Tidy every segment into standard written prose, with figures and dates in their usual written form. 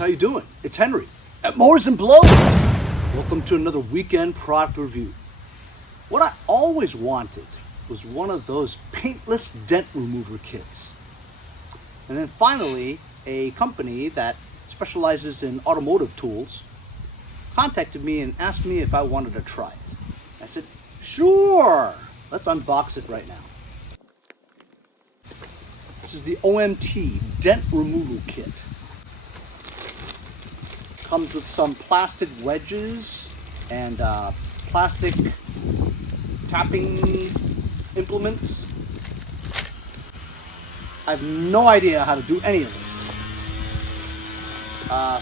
how you doing? It's Henry at Mowers and Blows. Welcome to another weekend product review. What I always wanted was one of those paintless dent remover kits. And then finally, a company that specializes in automotive tools contacted me and asked me if I wanted to try it. I said, sure, let's unbox it right now. This is the OMT Dent Removal Kit. Comes with some plastic wedges and plastic tapping implements. I have no idea how to do any of this.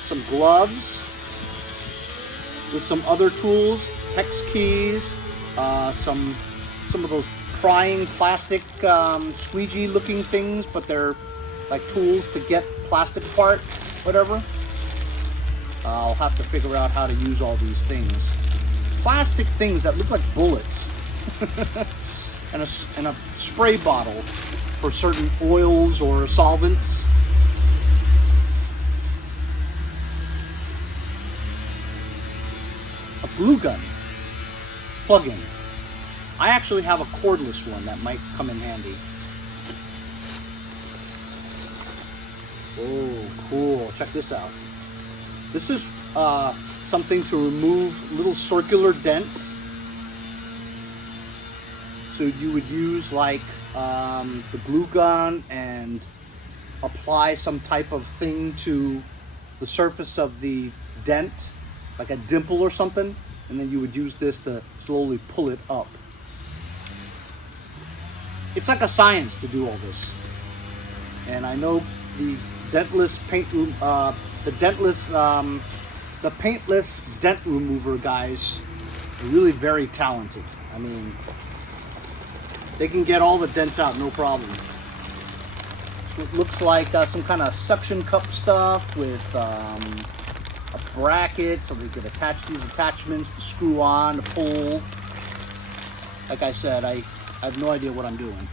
Some gloves with some other tools, hex keys, some of those prying plastic squeegee looking things, but they're like tools to get plastic apart, whatever. I'll have to figure out how to use all these things. Plastic things that look like bullets. and a spray bottle for certain oils or solvents. A glue gun plug-in. I actually have a cordless one that might come in handy. Oh, cool. Check this out. This is something to remove little circular dents. So you would use like the glue gun and apply some type of thing to the surface of the dent, like a dimple or something, and then you would use this to slowly pull it up. It's like a science to do all this. And I know the dentless the paintless dent remover guys are really very talented. I mean, they can get all the dents out, no problem. It looks like some kind of suction cup stuff with a bracket so they could attach these attachments to screw on, to pull. Like I said, I have no idea what I'm doing.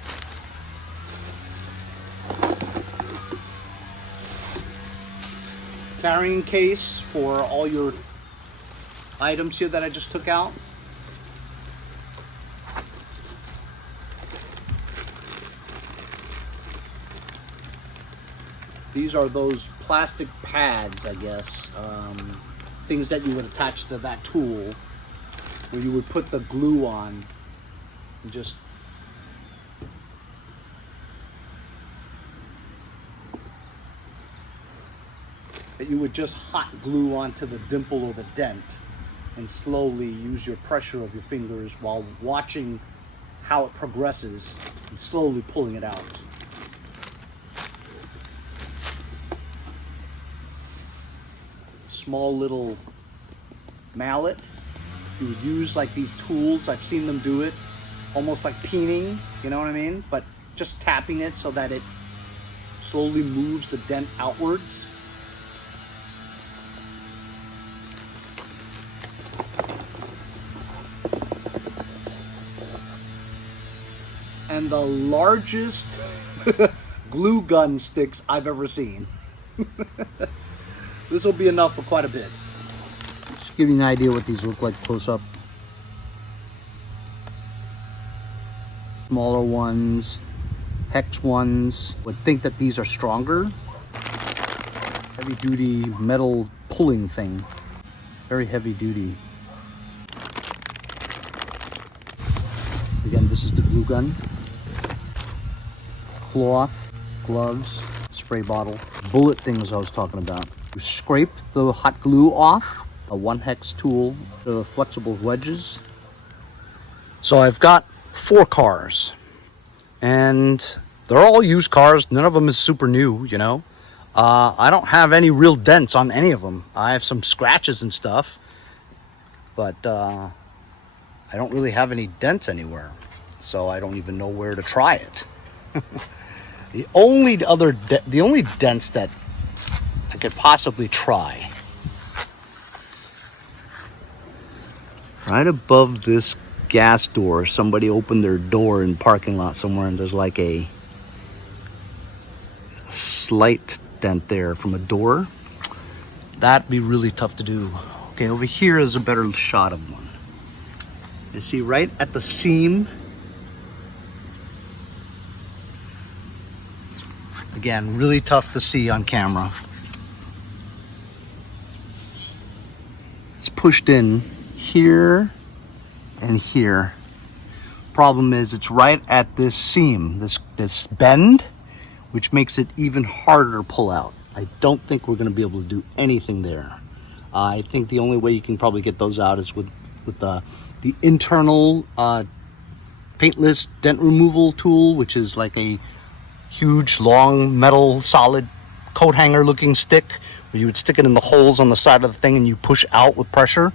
Carrying case for all your items here that I just took out. These are those plastic pads, I guess, things that you would attach to that tool, where you would put the glue on and just hot glue onto the dimple or the dent and slowly use your pressure of your fingers while watching how it progresses and slowly pulling it out. Small little mallet. You would use like these tools. I've seen them do it almost like peening, you know what I mean? But just tapping it so that it slowly moves the dent outwards. And the largest glue gun sticks I've ever seen. This will be enough for quite a bit. Just give you an idea what these look like close up. Smaller ones, hex ones. Would think that these are stronger. Heavy duty metal pulling thing. Very heavy duty. Again, this is the glue gun. Cloth, gloves, spray bottle, bullet things I was talking about. You scrape the hot glue off, a 1-hex tool, the flexible wedges. So I've got 4 cars, and they're all used cars. None of them is super new, you know. I don't have any real dents on any of them. I have some scratches and stuff, but I don't really have any dents anywhere, so I don't even know where to try it. The only dents that I could possibly try, right above this gas door. Somebody opened their door in parking lot somewhere, and there's like a slight dent there from a door. That'd be really tough to do. Okay, over here is a better shot of one. You see right at the seam. Again, really tough to see on camera. It's pushed in here and here. Problem is it's right at this seam, this bend, which makes it even harder to pull out. I don't think we're going to be able to do anything there. I think the only way you can probably get those out is with the internal paintless dent removal tool, which is like a huge long metal solid coat hanger looking stick where you would stick it in the holes on the side of the thing and you push out with pressure.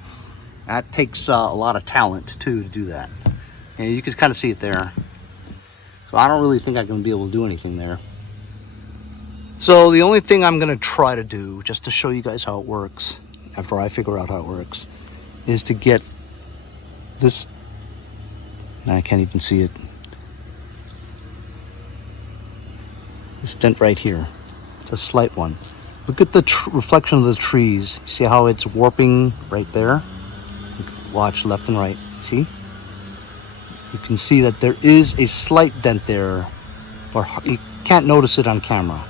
That takes a lot of talent too to do that. And you can kind of see it there. So I don't really think I'm going to be able to do anything there. So the only thing I'm going to try to do, just to show you guys how it works, after I figure out how it works, is to get this, I can't even see it, this dent right here. It's a slight one. Look at the reflection of the trees. See how it's warping right there? Watch left and right. See? You can see that there is a slight dent there, but you can't notice it on camera.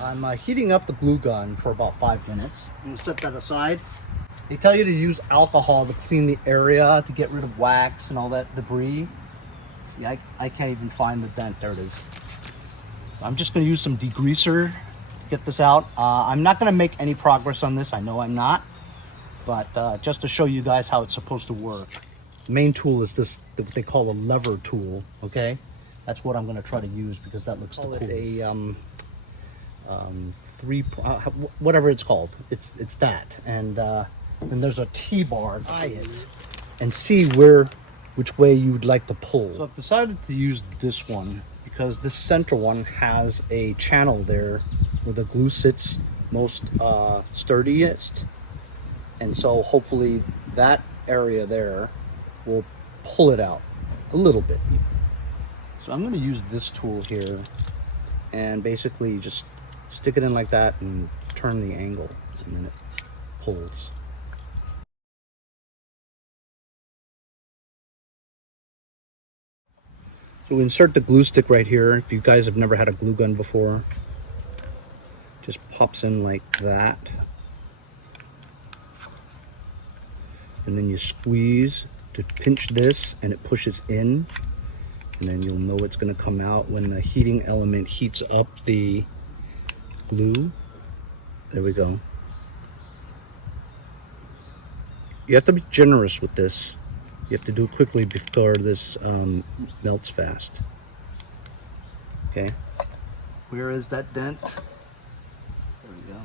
I'm heating up the glue gun for about 5 minutes. I'm gonna set that aside. They tell you to use alcohol to clean the area, to get rid of wax and all that debris. See, I can't even find the dent. There it is. So I'm just gonna use some degreaser to get this out. I'm not gonna make any progress on this. I know I'm not, but just to show you guys how it's supposed to work. The main tool is this, what they call a lever tool, okay? That's what I'm gonna try to use because that looks the coolest. Whatever it's called, it's that, and then there's a T-bar. Eye it and see which way you would like to pull. So I've decided to use this one because this center one has a channel there where the glue sits most sturdiest, and so hopefully that area there will pull it out a little bit even. So I'm going to use this tool here and basically just stick it in like that and turn the angle, and then it pulls. So we insert the glue stick right here. If you guys have never had a glue gun before, just pops in like that. And then you squeeze to pinch this and it pushes in. And then you'll know it's going to come out when the heating element heats up the glue. There we go. You have to be generous with this. You have to do it quickly before this melts fast. Okay. Where is that dent? There we go.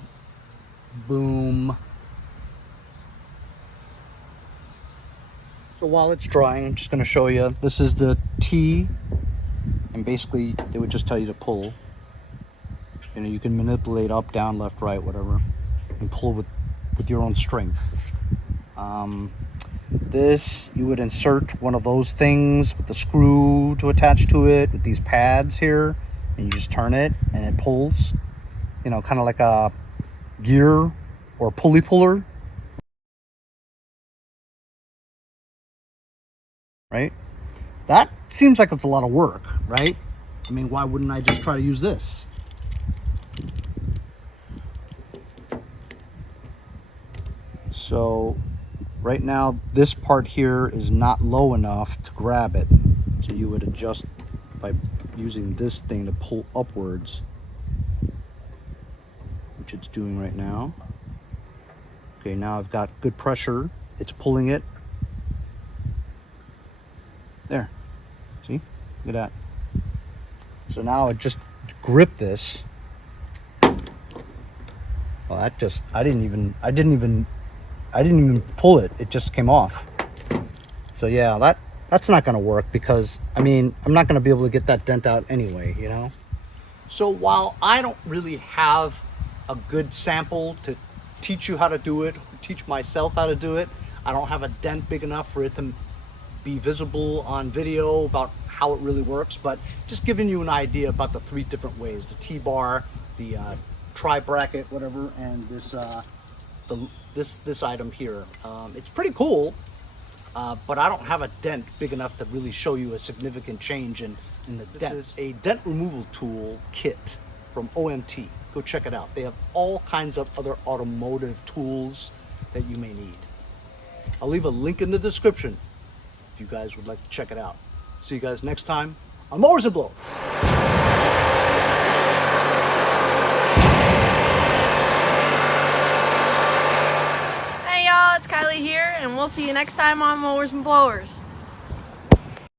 Boom. So while it's drying, I'm just going to show you. This is the T, and basically they would just tell you to pull. You know, you can manipulate up, down, left, right, whatever, and pull with your own strength. This, you would insert one of those things with the screw to attach to it with these pads here, and you just turn it and it pulls. You know, kind of like a gear or pulley puller. Right? That seems like it's a lot of work, right? I mean, why wouldn't I just try to use this? So right now this part here is not low enough to grab it, so you would adjust by using this thing to pull upwards, which it's doing right now. Okay, now I've got good pressure, it's pulling it. There, see, look at that. So now I just grip this. Well, that just, I didn't even pull it, it just came off. So yeah, that's not gonna work because, I mean, I'm not gonna be able to get that dent out anyway, you know? So while I don't really have a good sample to teach you how to do it, teach myself how to do it, I don't have a dent big enough for it to be visible on video about how it really works, but just giving you an idea about the 3 different ways: the T-bar, the tri-bracket, whatever, and this this item here. It's pretty cool, but I don't have a dent big enough to really show you a significant change in the dent. This is a dent removal tool kit from OMT. Go check it out. They have all kinds of other automotive tools that you may need. I'll leave a link in the description if you guys would like to check it out. See you guys next time on Mowers and Blowers. Hey y'all, it's Kylie here, and we'll see you next time on Mowers and Blowers.